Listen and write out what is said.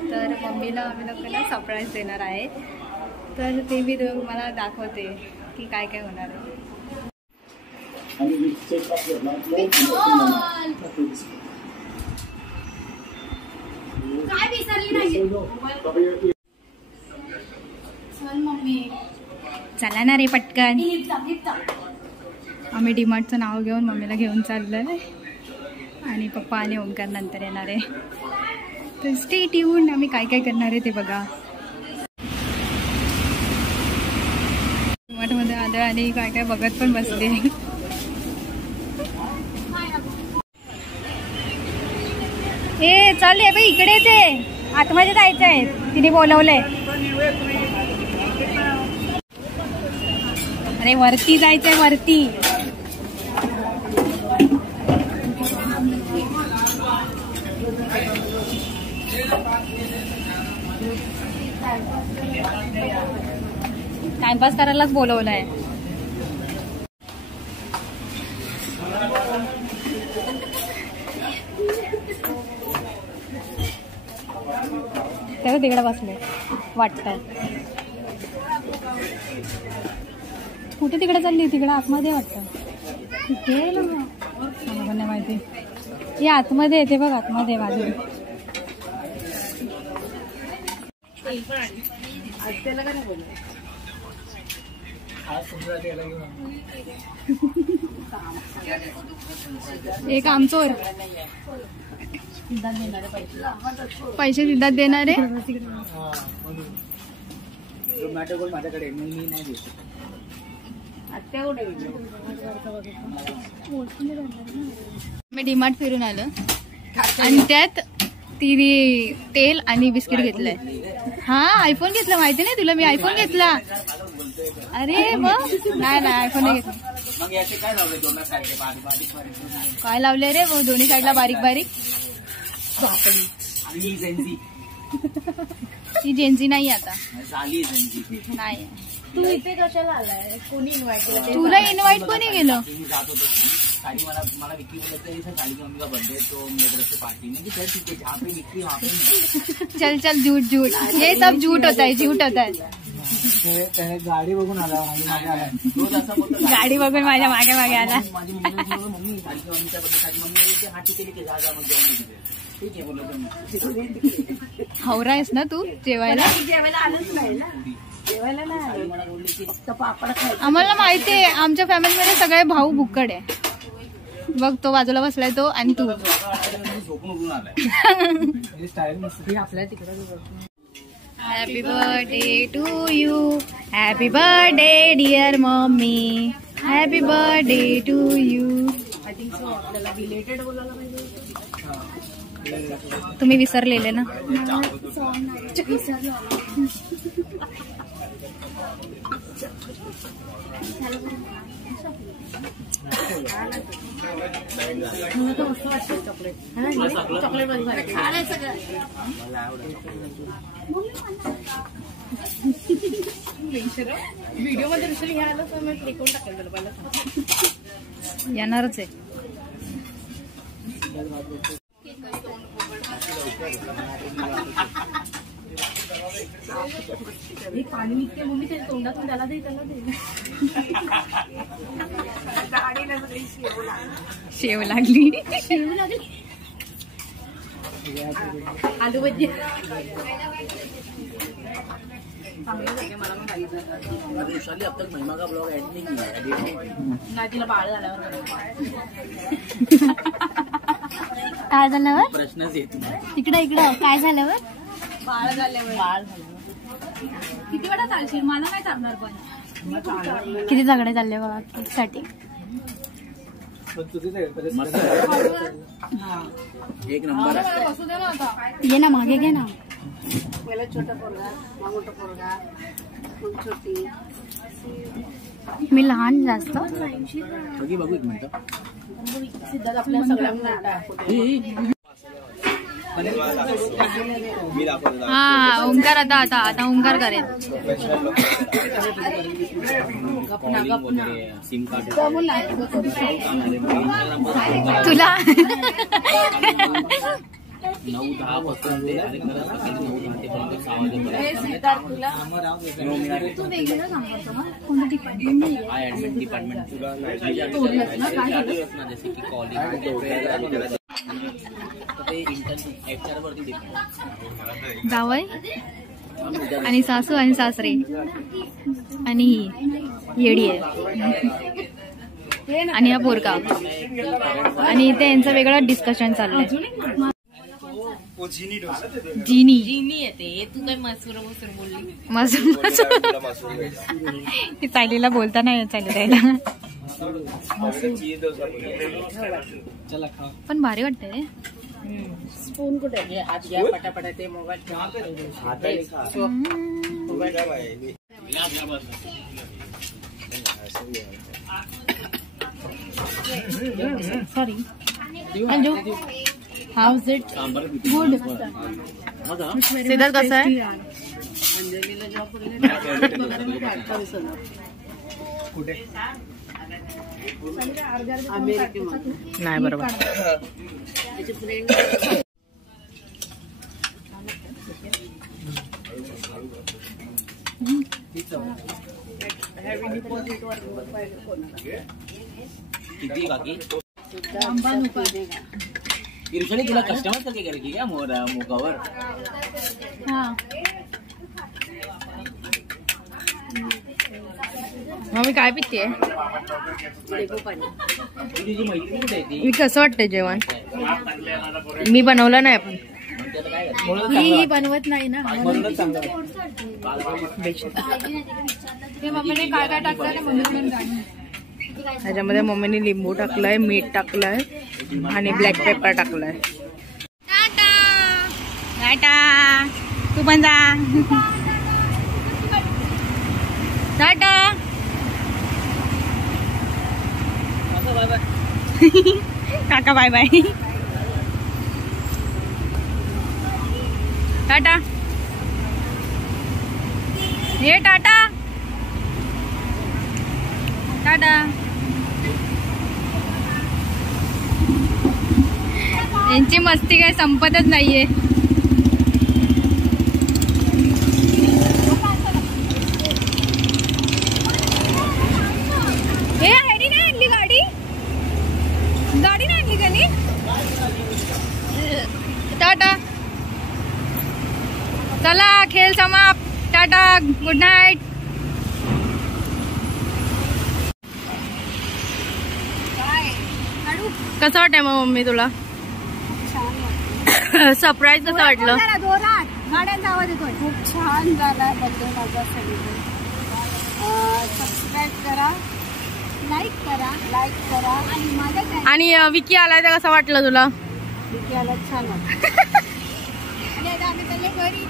तर मम्मीला आम्ही लोकांना सरप्राईज देणार आहे, तर ते मी तुम्हाला दाखवते की काय काय होणार आहे. काय विसरली नाही मम्मी. चला ना रे पटकन. आम्ही डीमार्टचं नाव घेऊन मम्मीला घेऊन चाललोय आणि पप्पा आणि ओंकार नंतर येणार आहे. तर स्टे ट्यून. आम्ही काय काय करणार आहे ते बघा. डीमार्टमध्ये आलं आणि काय काय बघत पण बसले. ए चालले बाई इकडे ते आतमध्ये जायचं आहे, तिने बोलवलंय. अरे वरती जायचंय वरती. टाइमपास करायलाच बोलवलंय. तेव्हा तिकडे बसले वाटतंय. कुठे तिकडे चालली? तिकडे आतमध्ये वाटतं. तिथे मला पण नाही माहिती. हे आतमध्ये येते बघ, आतमध्ये बाजू. एक आमचोर पैसे सिद्धार्थ देणारे. मी डीमार्ट फिरून आलो आणि त्यात तिने तेल आणि बिस्किट घेतलंय. हा आयफोन घेतला. माहिती नाही तुला? मी आयफोन घेतला. अरे मग नाही आयफोन नाही घेतला. काय लावले रे वो दोन्ही साईडला बारीक बारीक? ती जेन्झी नाही आता. नाही. तू इथे कशाला आलाय? कोणी इन्व्हाइट केलं? तुला इन्व्हाइट कोणी केलं? चल चल झूठ झूठ. ये सब झूठ होता है, झूठ होता है. गाडी बघून आला. गाडी बघून माझ्या मागे मागे आला. हवरा आहेस ना तू जेवायला? आलंच नाही ना. जेवायला नाही आम्हाला माहिती आहे. आमच्या फॅमिलीमध्ये सगळे भाऊ भुक्कड आहे. बघ तो बाजूला बसलाय तो आणि तू. Happy birthday to you. Happy birthday dear mummy. Happy birthday to you. तुम्ही विसरलेले ना. व्हिडिओ मध्ये रुशल घ्यायला फेकून टाकेल तुला पहिला. येणारच आहे. पाणी निघते मम्मी त्याच्या तोंडातून. त्याला दे त्याला दे. शेव लागली. शेव लागली. आलू भजी. महिमा का ब्लॉग ऍड नाही तिला बाळ झाल्यावर. काय झाल्यावर? प्रश्नच येत नाही. इकडं काय झाल्यावर? बाळ झाल्यावर. किती वेळा चालशील? मला नाही चालणार. पण किती झगडे चालले बघा केक साठी. एक नंबर. ये ना मागे घे ना. पहिला छोटा पोरगा, मोठा पोरगा, मग छोटी. मी लहान जास्त. बघू एक मिनिट. सिद्धार्थ आपल्या सगळ्यांना. हा ओंकार आता ओंकार करेल. तुला 9-10 पासून ते आणि परत सकाळी 9-10 ते पर्यंत 6 वाजेपर्यंत. तू वेगळं सांगतो मग कोणतं ठिकाण ऍडमिट डिपार्टमेंट जसे की कॉलिंग ते इंटर्न HR वरती डिपेंड. जावई आणि सासू आणि सासरे आणि ही येडी आहे आणि हा पोरका आणि इथे यांचं वेगळं डिस्कशन चाललंय. जिनी येते तू काय मसूर बोलली मसूर चायलीला बोलता नाही चायला पण भारी वाटतंय. स्पून कुठे हात घ्या पटापटा ते mobile sorry Anju house it good. Siddharth कसं आहे? नाही बरोबर. किती बाकी युजली तुला कस्टमर कधी करायची का मोगावर. मम्मी काय पितीये? तुझी मैत्रीण कुठे आहे ती? मी कसं वाटतंय जेवण? मी बनवलं नाही आपण मी बनवत नाही ना. मम्मीने काय काय टाकलं ह्याच्यामध्ये? मम्मीने लिंबू टाकलाय, मीठ टाकलंय आणि ब्लॅक पेपर टाकलाय. टाटा टाटा. तू पण जा. टाटा. काका बाय बाय. टाटा. ये टाटा टाटा. यांची मस्ती काय संपतच नाहीये. हे हेडी नाही आणली गाडी. गाडी नाही आणली त्यांनी. टाटा. चला खेळ समाप्त. Tata good night. कसं वाटतंय मग मम्मी तुला? सरप्राईज कसं वाटलं? गाड्यांचा आवाज येतोय. खूप छान झालाय बर्थडे माझा. सबस्क्राईब करा, लाईक करा आणि माझ्या आणि विकी आलाय तर कसं वाटलं तुला? विकी आला छान वाटलं. घरी.